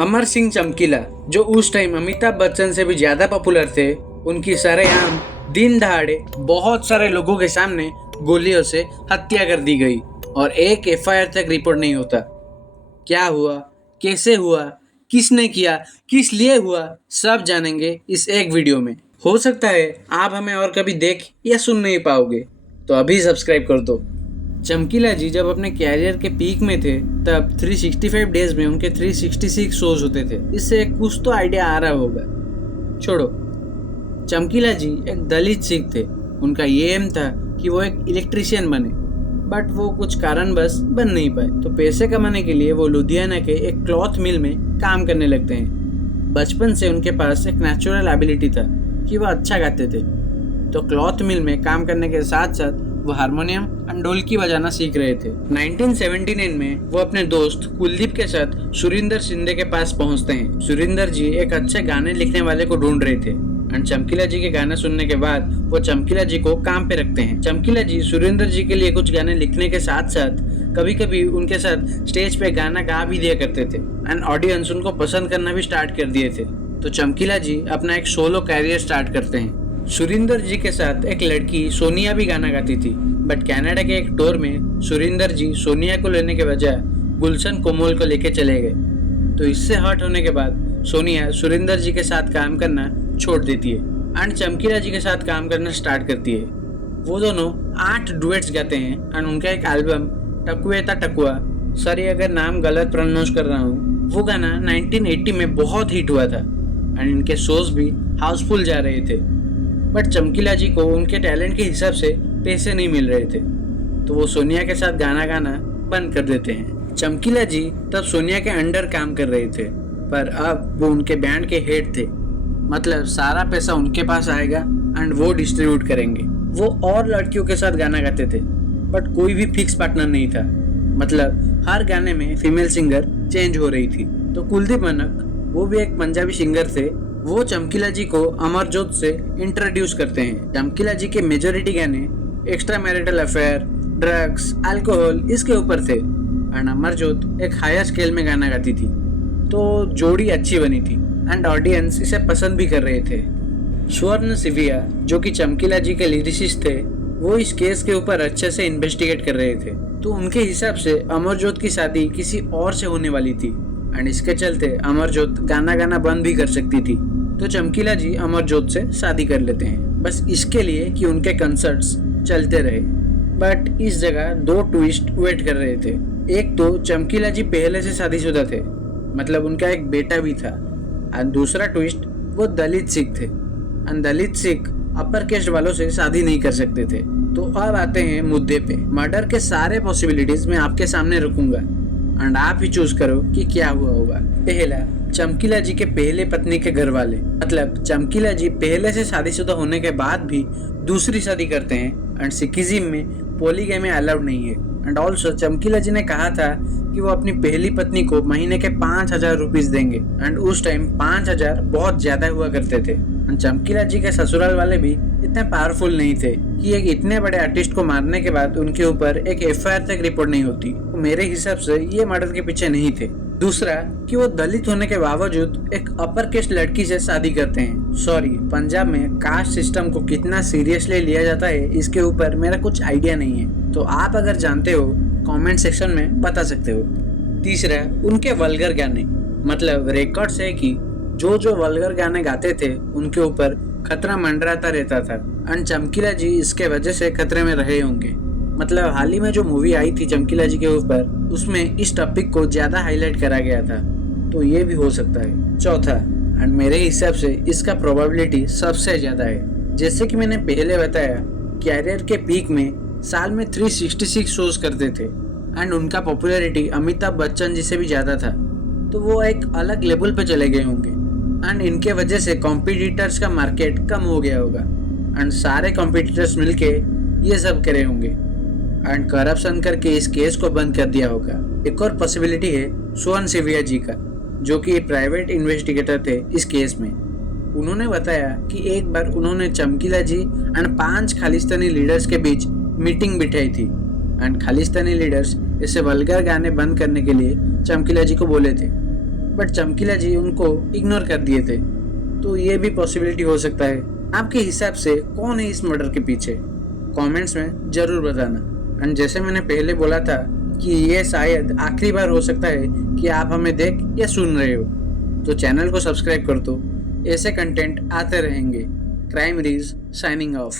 अमर सिंह चमकीला, जो उस टाइम अमिताभ बच्चन से भी ज्यादा पॉपुलर थे, उनकी सरेआम दिन दहाड़े बहुत सारे लोगों के सामने गोलियों से हत्या कर दी गई और एक एफआईआर तक रिपोर्ट नहीं होता। क्या हुआ, कैसे हुआ, किसने किया, किस लिए हुआ, सब जानेंगे इस एक वीडियो में। हो सकता है आप हमें और कभी देख या सुन नहीं पाओगे, तो अभी सब्सक्राइब कर दो। चमकीला जी जब अपने कैरियर के पीक में थे तब 365 डेज में उनके 366 शोज होते थे। इससे कुछ तो आइडिया आ रहा होगा। छोड़ो, चमकीला जी एक दलित सिख थे। उनका ये एम था कि वो एक इलेक्ट्रीशियन बने, बट वो कुछ कारणवश बन नहीं पाए। तो पैसे कमाने के लिए वो लुधियाना के एक क्लॉथ मिल में काम करने लगते हैं। बचपन से उनके पास एक नेचुरल एबिलिटी था कि वो अच्छा गाते थे। तो क्लॉथ मिल में काम करने के साथ साथ वो हारमोनियम और ढोलकी बजाना सीख रहे थे। 1979 में वो अपने दोस्त कुलदीप के साथ सुरिंदर शिंदे के पास पहुंचते हैं। सुरिंदर जी एक अच्छे गाने लिखने वाले को ढूंढ रहे थे और चमकीला जी के गाने सुनने के बाद वो चमकीला जी को काम पे रखते हैं। चमकीला जी सुरिंदर जी के लिए कुछ गाने लिखने के साथ साथ कभी कभी उनके साथ स्टेज पे गाना गा भी दिया करते थे एंड ऑडियंस उनको पसंद करना भी स्टार्ट कर दिए थे। तो चमकीला जी अपना एक सोलो कैरियर स्टार्ट करते हैं। सुरिंदर जी के साथ एक लड़की सोनिया भी गाना गाती थी, बट कनाडा के एक टूर में सुरिंदर जी सोनिया को लेने के बजाय गुलशन कोमल को लेके चले गए। तो इससे हर्ट होने के बाद सोनिया सुरिंदर जी के साथ काम करना छोड़ देती है एंड चमकीला जी के साथ काम करना स्टार्ट करती है। वो दोनों 8 डुएट्स गाते हैं एंड उनका एक एल्बम टकुए ता टकुआ, सॉरी अगर नाम गलत प्रोनाउंस कर रहा हूँ, वो गाना 1980 में बहुत हिट हुआ था एंड इनके शोज भी हाउसफुल जा रहे थे। बट चमकीला जी को उनके टैलेंट के हिसाब से पैसे नहीं मिल रहे थे, तो वो सोनिया के साथ गाना गाना बंद कर देते हैं। चमकीला जी तब सोनिया के अंडर काम कर रहे थे, पर अब वो उनके बैंड के हेड थे। मतलब सारा पैसा उनके पास आएगा एंड वो डिस्ट्रीब्यूट करेंगे। वो और लड़कियों के साथ गाना गाते थे, बट कोई भी फिक्स पार्टनर नहीं था। मतलब हर गाने में फीमेल सिंगर चेंज हो रही थी। तो कुलदीप मनक, वो भी एक पंजाबी सिंगर थे, वो चमकीला जी को अमरजोत से इंट्रोड्यूस करते हैं। चमकीला जी के मेजोरिटी गाने extra marital affair, drugs, alcohol इसके ऊपर थे एंड अमरजोत एक हायर स्केल में गाना गाती थी। तो जोड़ी अच्छी बनी थी एंड ऑडियंस इसे पसंद भी कर रहे थे। स्वर्ण सिविया, जो कि चमकीला जी के लिरिसिस्ट थे, वो इस केस के ऊपर अच्छे से इन्वेस्टिगेट कर रहे थे। तो उनके हिसाब से अमरजोत की शादी किसी और से होने वाली थी एंड इसके चलते अमरजोत गाना गाना बंद भी कर सकती थी। तो चमकीला जी अमरजोत से शादी कर लेते हैं, बस इसके लिए कि उनके कंसर्ट्स चलते रहे। बट इस जगह 2 ट्विस्ट वेट कर रहे थे। एक तो चमकीला जी पहले से शादीशुदा थे, मतलब उनका एक बेटा भी था, और दूसरा ट्विस्ट वो दलित सिख थे और दलित सिख अपर कास्ट वालों से शादी नहीं कर सकते थे। तो अब आते हैं मुद्दे पे। मर्डर के सारे पॉसिबिलिटीज मैं आपके सामने रखूंगा एंड आप ही चूज करो कि क्या हुआ होगा। पहला, चमकीला जी के पहले पत्नी के घर वाले, मतलब चमकीला जी पहले से शादीशुदा होने के बाद भी दूसरी शादी करते हैं एंड सिखिज्म में पॉलीगैमी अलाउड नहीं है। एंड ऑल्सो चमकीला जी ने कहा था कि वो अपनी पहली पत्नी को महीने के 5,000 रुपीज देंगे एंड उस टाइम 5,000 बहुत ज्यादा हुआ करते थे। एंड चमकीला जी के ससुराल वाले भी इतने पावरफुल नहीं थे कि एक इतने बड़े आर्टिस्ट को मारने के बाद उनके ऊपर एक एफआईआर तक रिपोर्ट नहीं होती। तो मेरे हिसाब से ये मर्डर के पीछे नहीं थे। दूसरा कि वो दलित होने के बावजूद एक अपर कास्ट लड़की से शादी करते हैं। सॉरी, पंजाब में कास्ट सिस्टम को कितना सीरियसली लिया जाता है इसके ऊपर मेरा कुछ आइडिया नहीं है, तो आप अगर जानते हो कमेंट सेक्शन में बता सकते हो। तीसरा, उनके वल्गर गाने, मतलब रिकॉर्ड्स है कि जो वल्गर गाने गाते थे उनके ऊपर खतरा मंडराता रहता था एंड चमकीला जी इसके वजह से खतरे में रहे होंगे। मतलब हाल ही में जो मूवी आई थी चमकीला जी के ऊपर, उसमें इस टॉपिक को ज्यादा हाईलाइट करा गया था, तो ये भी हो सकता है। चौथा, एंड मेरे हिसाब से इसका प्रोबेबिलिटी सबसे ज्यादा है, जैसे कि मैंने पहले बताया, कैरियर के पीक में साल में 366 शोज करते थे एंड उनका पॉपुलैरिटी अमिताभ बच्चन जी से भी ज्यादा था। तो वो एक अलग लेवल पे चले गए होंगे एंड इनके वजह से कॉम्पिटिटर्स का मार्केट कम हो गया होगा एंड सारे कॉम्पिटिटर्स मिलके ये सब करे होंगे एंड करप्शन करके इस केस को बंद कर दिया होगा। एक और पॉसिबिलिटी है स्वर्ण सिविया जी का, जो कि प्राइवेट इन्वेस्टिगेटर थे इस केस में। उन्होंने बताया कि एक बार उन्होंने चमकीला जी एंड 5 खालिस्तानी लीडर्स के बीच मीटिंग बिठाई थी एंड खालिस्तानी लीडर्स ऐसे वल्गर गाने बंद करने के लिए चमकीला जी को बोले थे बट चमकीला जी उनको इग्नोर कर दिए थे। तो ये भी पॉसिबिलिटी हो सकता है। आपके हिसाब से कौन है इस मर्डर के पीछे? कमेंट्स में जरूर बताना। एंड जैसे मैंने पहले बोला था कि ये शायद आखिरी बार हो सकता है कि आप हमें देख या सुन रहे हो, तो चैनल को सब्सक्राइब कर दो। ऐसे कंटेंट आते रहेंगे। Crime reads signing of.